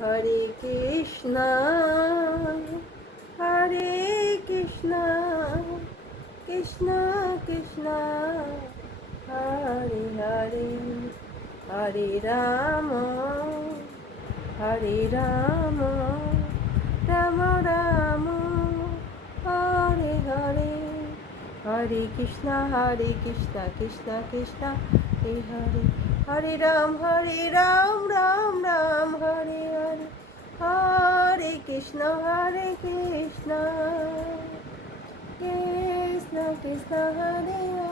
Hare Krishna Hare Krishna Krishna Krishna Hare Hare Hare Ram Hare Ram Ram Ram Hare Hare Hare Krishna Krishna Krishna Hare Hare Hare Ram Ram Hare Hare Hare Krishna Krishna Krishna Krishna Hare